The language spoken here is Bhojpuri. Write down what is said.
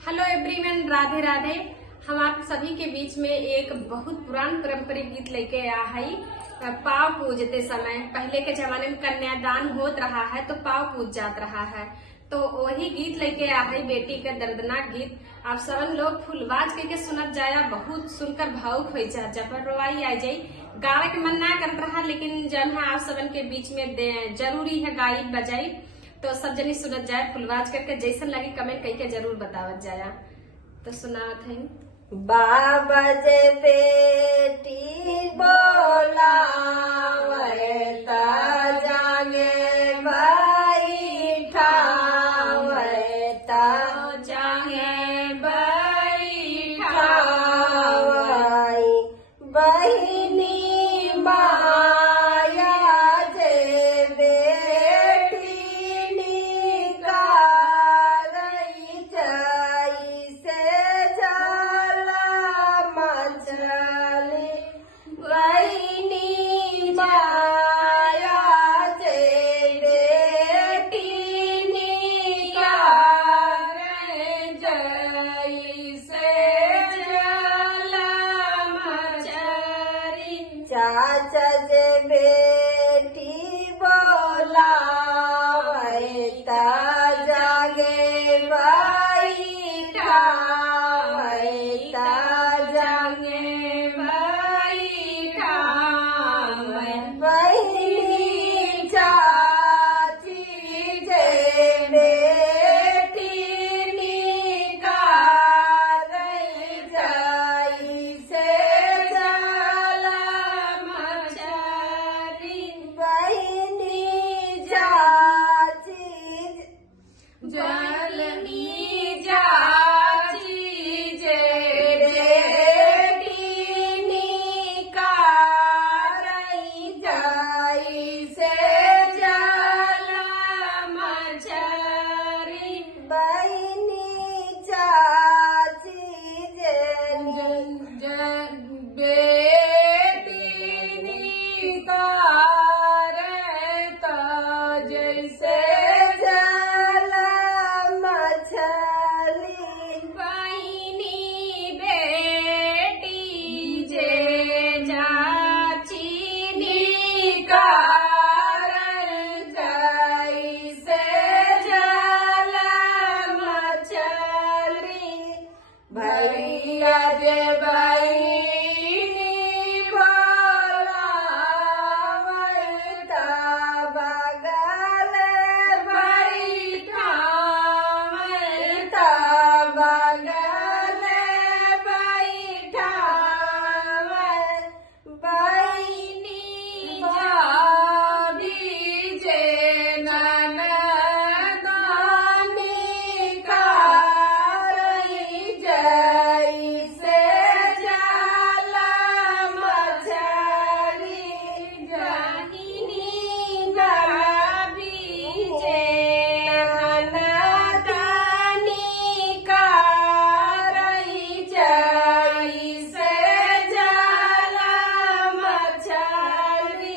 Hello everyone, Radhe Radhe. हम आप सभी के बीच में एक बहुत पुरान पारंपरिक गीत लेके आया है। पाव पूजते समय पहले के जमाने में कन्यादान होत रहा है तो पाव पूज जात रहा है, तो वही गीत लेके आया है, बेटी का दर्दनाक गीत। आप सब लोग फुलबाज के सुनत जाया, बहुत सुनकर भावुक हो जा, जब रोवाई आ जाई। गावे के मन ना करत रहा, लेकिन जन है आप सबन के बीच में जरूरी है गाई बजाई, तो सब जनी सुनत जाए। फुलबाज करके जैसन लगी कमेंट करके जरूर बतावत जाया। तो सुनावत है। बाबा जे बेटी बोला वैता जागे बैठा वैता जागे बैठा बहिनी माया जे बेटी निकाल जाई से जाला मचली बहिनी माया जे बेटी निकाल जाई से जाला मचरी। चाचा जे बेटी बोला वैता जागे